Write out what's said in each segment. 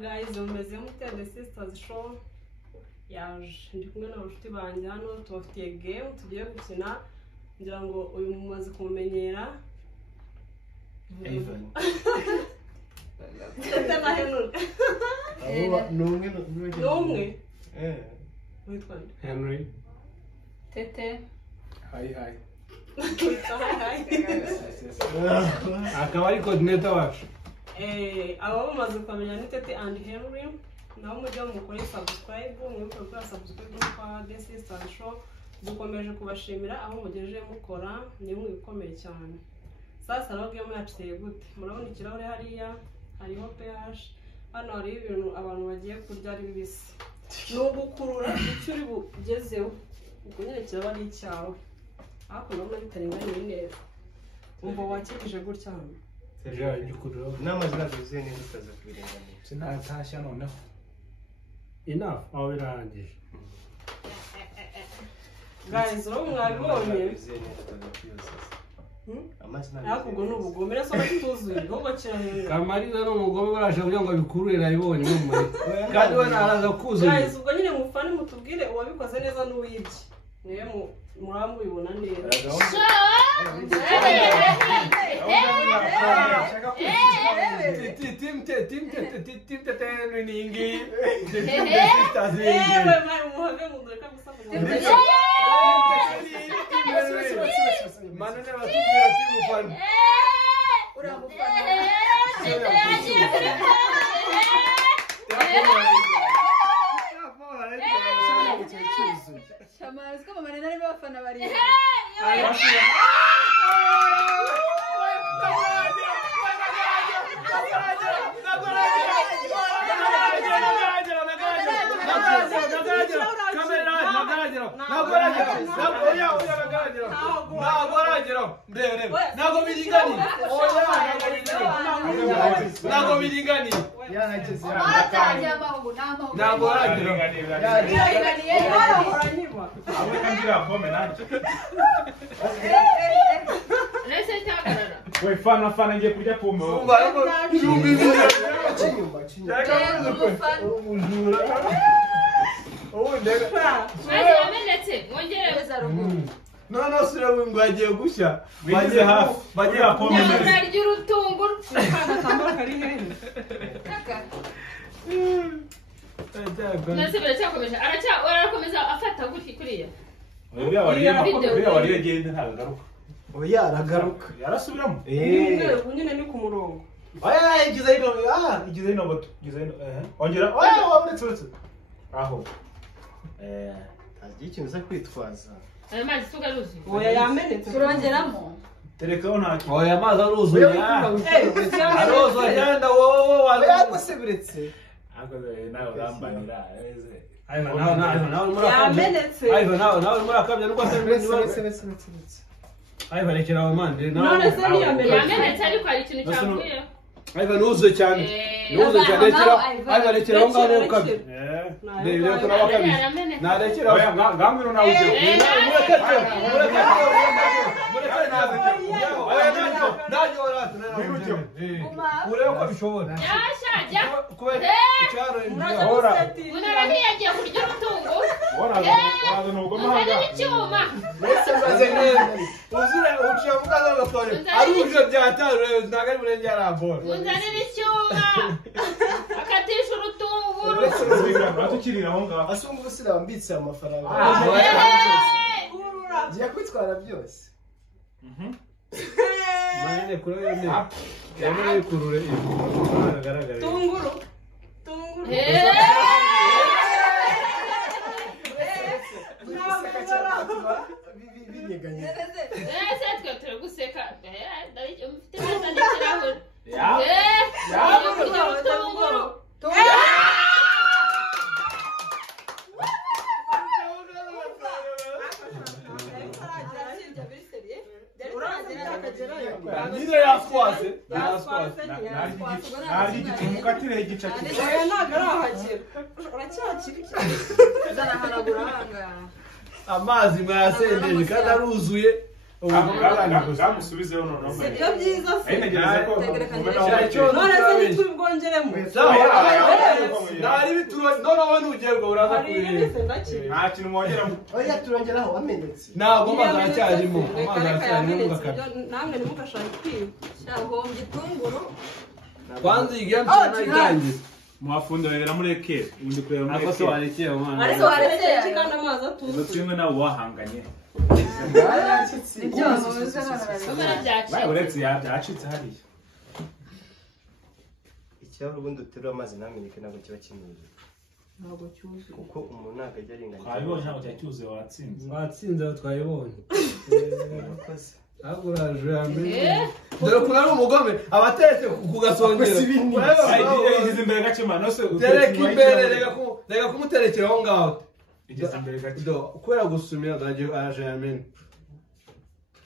guys, umeze mute the sisters show yaje ndi kumwe n'abashuti banjye hano tubafitiye game tugiye gukina ngira ngo uyu mumaze kumenyera Ivan Tete na Henry numwe witwa Henry Tete hi akaba ari coordinator wacu aba bamaze kumenya ni Tete and Henry naho mujya mukora subscribe mwibuke gukora subscribe kwa The Sisters Show dukomeje kubashimira aho mugejeje mukora ni mwe bikomeye cyane sasa rero game yacu gute murabona ikirahure hariya hariho pH hano hari ibintu abantu bagiye kurya ari bibisi n'ugukurura icyo uri bugezeho ukunyere kiraba ari icyawe ariko urabona bitaringaniye neza umva wakikije gutya hano Sergio igikururo n'amazina zuzuye neza utaza kubirenganira sinatashya noneho enough aho birangije guys ro mwabibonye Akugo n'ubugomera so batuzuye ahubwo cyane Kamariza n'umugome barasha kugira ngo bikurure nabibonye n'umuri kandi we naraza kuzuye guys ubwo nyine mufane mutubwire uwabikoze neza n'uwibye niye murambu ibona neza Tim Tete ningi wewe mai umuhave mundeka gusafa Mano ne batubwira timu fan uramufana Shamazi ko mama nari bafana bari we fana ngiye kurya pombe no sura ngo agiye gushya bagiye hafi bagiye pombe neza ry'urutunguru kamba kari hehe nase biracyakomeje arakomeza afata guki kuriya uriya wari yagenda ntagaruka oya aragaruka yarasubiramo nyine ni ku murongo oya igize ino moto ongera oya wabonetse aho agiye ikintu zo kwitwaza ayo mazi tugaruzi oya yamenetse turongeramo terekaho nta kintu oya amazi aruzuye aruzuye yenda wowe wagusebiretse nawe urambanira yamenetse nawe murakabya nuko Ivan rekera wa mande none se ni yamenetse ariko hari ikintu cyavuye Ivan nuzuye cyane Ivan rekera aho ngaho ukabye rero ko nawe akabye narekera oya ngamwe nawe uje ureba ko bishobora yashajya kubera icyaro ora munara ntiyagiye kurya urutungo waza nugo mahanga icyuma mbese maze neza uzira uciye mukana n'abatore aruje byataro ntago ari burenge arambora unzanira icyuma akatisha urutunguru batukirira aho ngaho asumba ubusira wambitse amafaranga giye kwitwara byose mane kuro yone kurure agaragara tunguru twe turaguseka mfite neza n'ikirahure Nire yaswase nari igitumuka igice oya ntago arahagera uracyakiri zana haragura hanga amazi mwayasendeje kandi aruzuye Zamusubizeho noneho. Sibyo byiza se. Ntegereza ko none se nituri bwongeremo. Nari bituro none wowe nugerwa uraza kurira. Nta kintu mwongeramo. Oya turongeraho amenetse. Ntabwo mazacyarimo. Mazacyarimo gakata. Namwe nimukashaka kwiba. Shaho igitunguru. Kwanza igiyamtana itangiye. Mwafundira muri eke. Undi kureba muri eke. Akoso warekeye mwana. Ariko warekeye kikanda amazi atuze. Izo twimwe nawe wahanganye. Nibyo bamubuze none Baye uretse byacitse hariya. Icyaro ubundi uterura amazi namenyeke ntabwo kiba kimeze. Ntabwo cyuzuye. Kuko umuntu ntabwo ajya aringanya. Twabibonye ntabwo cyacyuze watsinze. Watsinze twayibonye. Abakozi. Aguraje yamenye. Dore kuna ari umugome abatetse kugasongera. Igize imbere gake mano se Tereka imbere rega kumuterekera aho ngaho. Igize imbere gake. Kubera gusumira ndaje araje yamenye.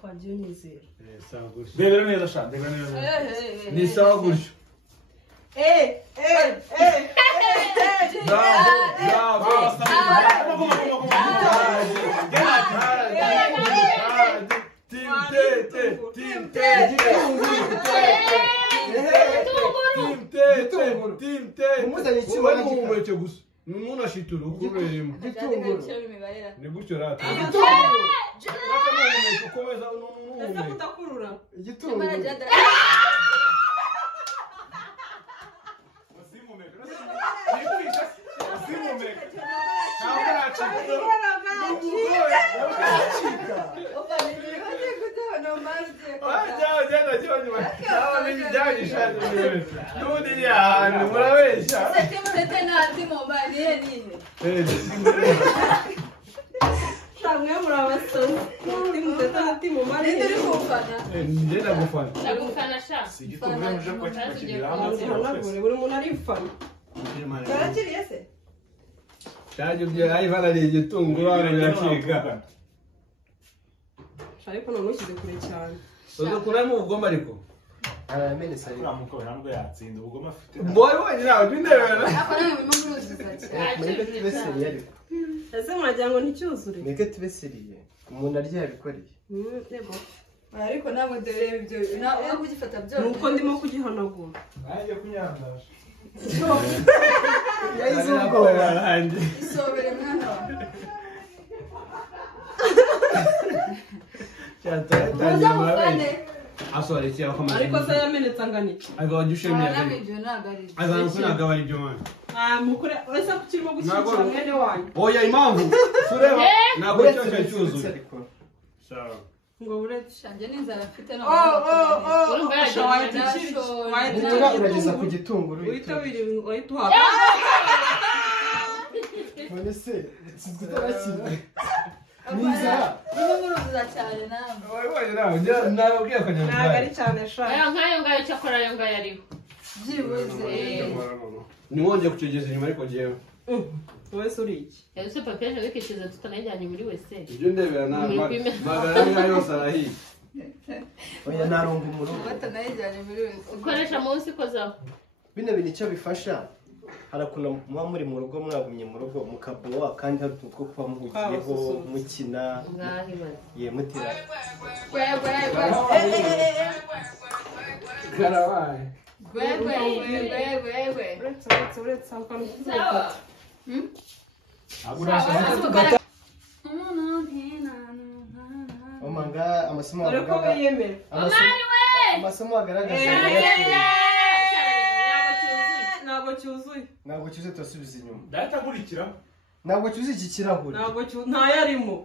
Twagiye nizera. Sawa gutyo. Bebera neza sha, bebera neza. Ni sawa gutyo. Bravo. Team Tete. Umuzanye ikiba n'umwete gusa. Umuntu ashitura ukureremo. Ni gutyo rata. Ukomeza Ese kutakurura. igitunguru. Shamwe murabasoza. Timuteta timumari. Ngenda gufana. Ndagufana sha. Igitunguru muje ko kigira amazi. Buri muntu ari fana. Karakiriye se? Cyaje byo ayi barariye igitunguru aranyacika. Ariko none ushyize kure cyane. Uzo kuramo ubugomba ariko. Aramenetse ari. Uramuko ntabwo yatsinda ubugoma afite. Boy nawe bindebera. Mwebwe tubeseriye ariko. Ese muragira ngo nticyuzure? Mwebwe tubeseriye. Umuntu arya yabikoreye. Yego. Ariko ntabwo dore ibyo nawe kugifata byose. Nuko ndimo kugihanagura. Aje kunyandaje. Yayize ubwoba. Isobere mwana wawe. Cyatanye mabane. Asore cyangwa komeza. Ariko se yamenetse angana iki? Aga wajushemye Ntabwo agari. ibyo ntabwo ari. Aga kuna gabari byo mwana. Mukure ese kukirimo gushyikira mwene wanyu. Oya impamvu. Sureba ntabwo cyo cyuzuye. Sawa. Ngo buretse. Shange n'inzara afite no. Urumva Urageza ku gitunguru. Uhita wiri uhita uhaka. None se tutakimwe. Niza. N'umuruza cyane namwe. Oya nawe nabwiye ko nyamara. Ntabwo ari cyane sha. Aya nkayo ngayo cyakora ayo ngayo ariho. Byibuze. Niwonje kucegeza inyuma ariko jewe. Wese uri iki? Ese papier wikishyize tutanajyanye muri wese. Ibyo ndebera magana yose arahiye. Oya naronga umurugo. Batanajyanye muri wese. Ukoresha munsi kozaho. Bino bintu icyo bifasha harakuna muba muri mu rugo mwagumye mu rugo mukabowa kandi hari utwo kuba muhugiyeho mukina ye mutira Karabaye. Uretse akantu Sawa. Agurasha. omanga amasomo dore ko biyemera. amasomo agaragaza Ntabwo cyuzuye. ntabwo cyuze turasubiza inyuma Datakurikira. ntabwo cyuze iki kirahuri Ntabwo ntayarimo.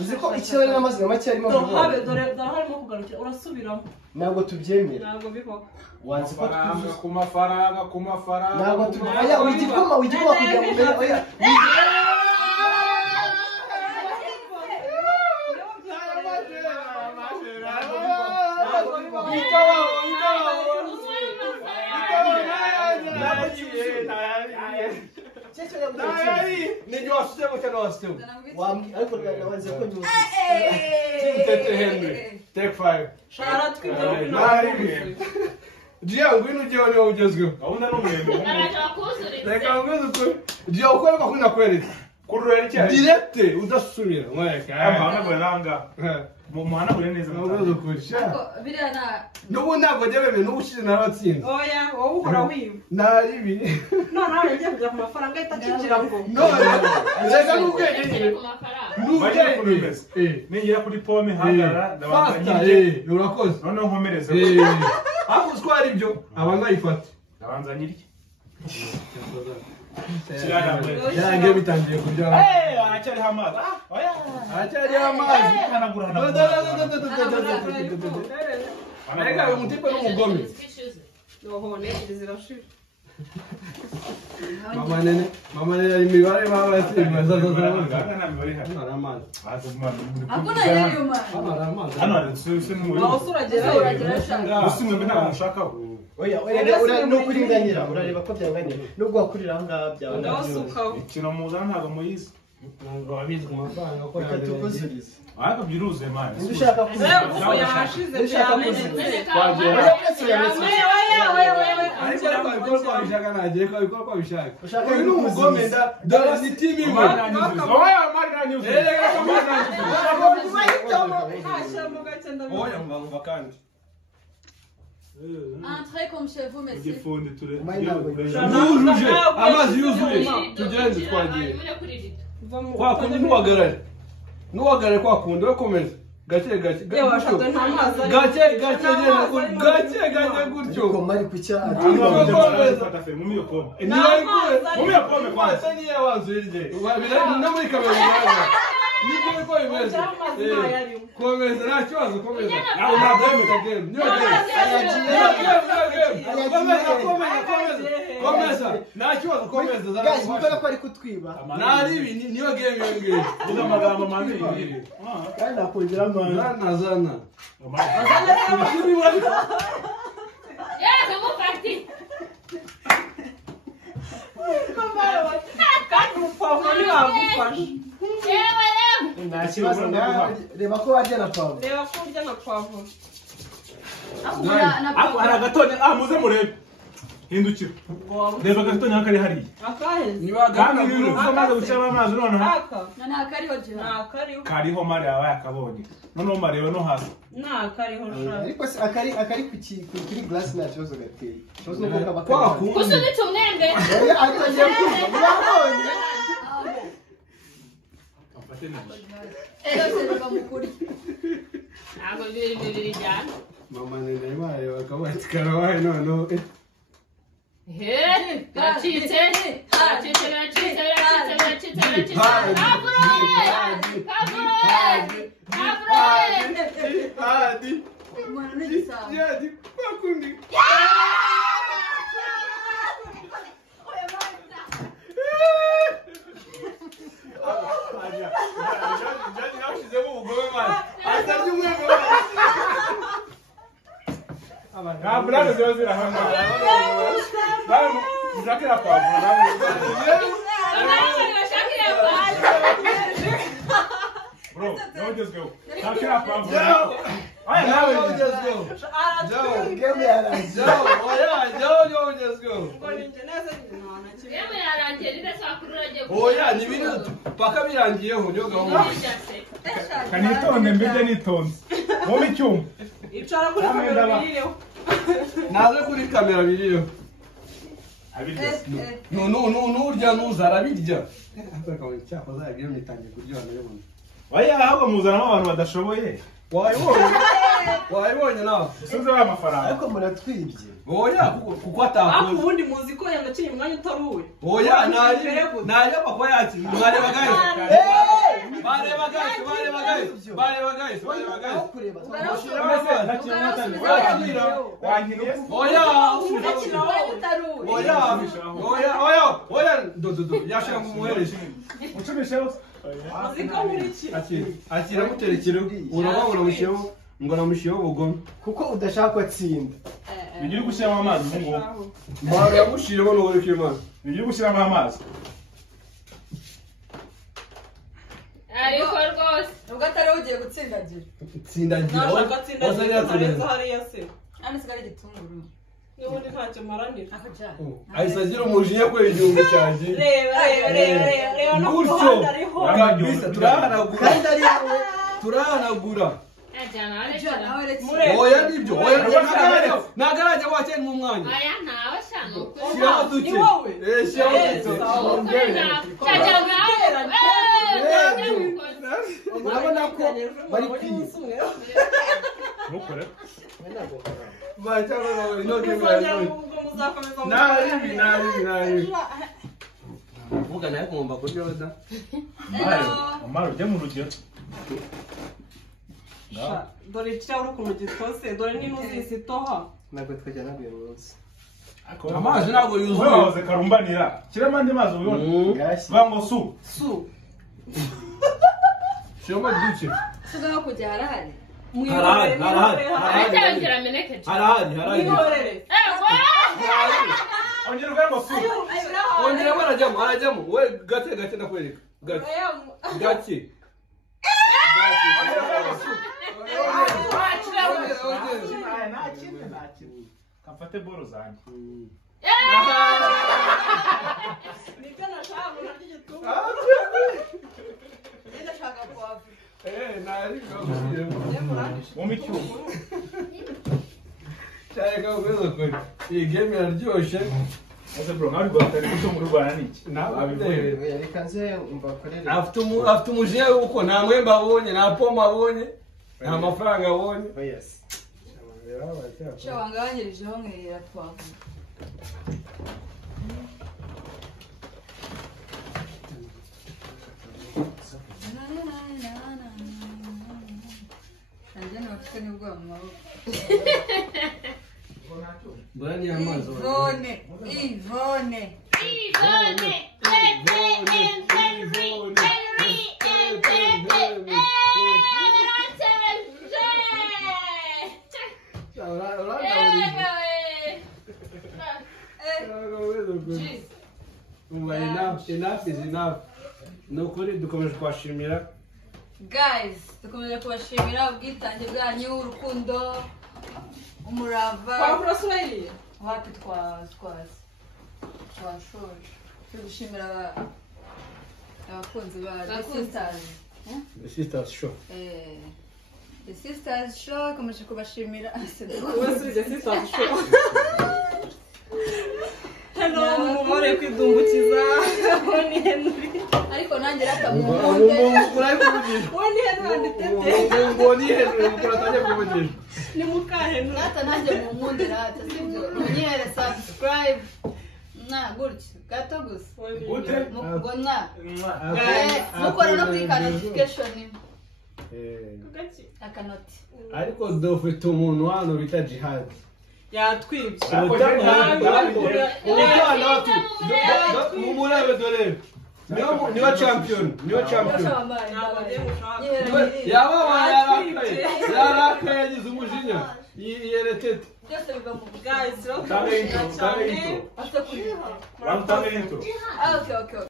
uzi ko ikirahuri n'amazi make arimo Habe dore harimo kugarukira urasubiramo. ntabwo tubyemera Ntabwo bibaho. wanze ko Ku mafaranga. ntabwo tubyemera wigikoma kugira ngo mbere oya ariko nabanze ko nyuma Tete Henry. Take 5. Shara twibyo. Dia ngwino ujye niwe ugezweho. Gahunda n'umwendo. Araje akuzurira. Reka ngwino ukuri. Dia ukore ko kuna kweli. kurura cyane direct udasubira mweka amahana nanga muhana bure neza nabazo kusha biriya na nubu ntabwo njye bebe n'ubushize naratsinze oya wowe uhora wiba nari ibi none nawe ngiye kujya ku mafaranga itakinjira ngo none reka n'ubwenge nyine n'ubwenge nengera kuri pome hagara ndabanza urakoze none nkomereze aho twari ibyo abanza yifata ndabanza nyirye yange bitangiye kurya aracyariho amazi aracyariho amazi reka uyu mutipe n'umugome mama nene ari imibare baba basimbaza hano hari solution oya no kuringanira urareba ko byanganye nubwo wakurira aho ngaho byaba ikintu muzana ntabwo muyizi ntabwo wabizi ku mafaranga ko tukuzuriza ariko byiruze man ushaka kuko yashize byamenetse ariko ko bishaka nagiye ko bikora ko bishaka uyu ni umugome dore ni team imwe oya marganyuze oya mva kandi Entrez comme chez vous, messieurs. yujuje amazi yuzuye tugenze twagiye kwa kundi ntuhagarare kwa kundi we komeza gake gake gake gutyo mari ku cyari niyo wazirye no muri kamera nibyo ko bimeze komeza nta kibazo komeza komeza nta kibazo komeza guys mukora ko ari kutwiba nari ibi niyo game yongeye uza amagambo manzi kandi nakongera amana zana Yes, I'm parti. kandi upavuro ntibagufasha nta kibazo reba ko warya na pavuro reba ko urya na pavuro hari agatone muze murebe hindukira reba agatone nk'akari hariya akaheze kandi ibintu umaze gushyiramo amazi noneho kariho mari aba yakabonye noneho mareba no hasi nakariho nshaka ariko se akari kuri glass nta kibazo gateye kibazo nuko kaba Kusubitse umwembe. atangiye kumva murabonye Ntabwo bibiri bijyana. mama nene ibaye bakabati karabaye noneho Gacitse. hadi hadi bakundi Bravo, Deus irá arrancar. Vamos, já que era pavuro. Bro, não just go. Já que era pavuro. Olha, não just go. Joe, game yarangiye Joe, just go. Oya, ni bintu paka birangiyeho nyo gahunda. Kanitonde mbije nitonze. Wowe icyuma. icara kuri kamera biriho Naze kuri kamera biriho. Abirya. Nurya nuza arabirya. Akakawe cyapa zagiye mitangiye kuryoha nayo. Oya, ahubwo muzanamo abantu badashoboye. Wayibonye nawe. Usuze amafaranga. ariko muratwibye Oya, kuko ariko atakoze. ubundi muzi ko yagaciye umwanya utari uwe Oya, nari papa yacu. Mwareba guys. Bareba guys. aho kureba Oya, yashaka kumuhereje. Ucumisheho. muzi ko nkurikira Akira muterekereho. Urabona mushiyeho ngo namushiyeho ubugome. kuko udashaka atsinda Bigira gushyiramo amazi ngo. Mara yamushiyeho no wari kirima. Bigira gushyiramo amazi. Ariko rwose. Ubwo atari ugiye gutsindagira. Tsindagira. nashaka atsindagira hariya se Hano sigara igitunguru. n'ubundi ntacyo maranira ahise agira umujinya kubera igihumbi cyanjye reba no ku ruhande ariho kabisa turahanagura oya nibyo ntabwo arajya wakira mu mwanya shyiraho duke urabona ko bari kwiga ntukore uvuga nawe ngomba kuryoza umara ujye mu rugero dore icyawe ukuntu gitose dore n'intuzi itoha ntabwo twajya naguye munsi amazi ntabwo yuzuye wahoze karumbanira kiramo andi mazi ubibona bango su shyiramo duke sugaho kujya harahari harahari ongera uvuge ngo su ongera arajyamo we gake ndakwereka gake kamfate boro zanjye nibyo nashaka ngo naryo igituba ndashaka pavuro mu micyuma cyane kabuze ko iyi game iraryoshye ese bro nkaho rwatari cyo mu Rwanda niki reka nze mbakorere afite umujinya yuko nta mwemba abonye nta poma abonye nta mafaranga abonye cyo wangabanyirijeho nkera twavuga Anjana wafika ni ubwo mu maboko Burani amazi Ivone enough is enough. Nukuri dukomeje kubashimira. Guys, dukomeje kubashimira ubwitange bwanyu, urukundo, umurava. Pavuro swahili. Wapi twashoje. Dushimira abakunzi ba The Sisters. The Sisters Show. The Sisters Show komeje kubashimira. Wese The Sisters Show. Hello, mumore kwidumbukiza. Ni Henry. Ariko nanjye ratamumunde. Wani Henry Tete. Ngoni Henry mukuratajya kuvugisha. Ni muka Henry. Rata nanjye mumunde rata sibyo. Munyere subscribe. Gutya gato gusa. Gute? Mugona. Mukora no kuri notification. Akanoti. Ariko dufite umuntu hano bita Jihad. Yatwibye. Mumurabe dore. Niyo champion. Yaba yarakaye yagize umujinya. Yere Tete. Byose biva mu Guys, Tange intro. afite kuri. Ramutanga intro. Okay.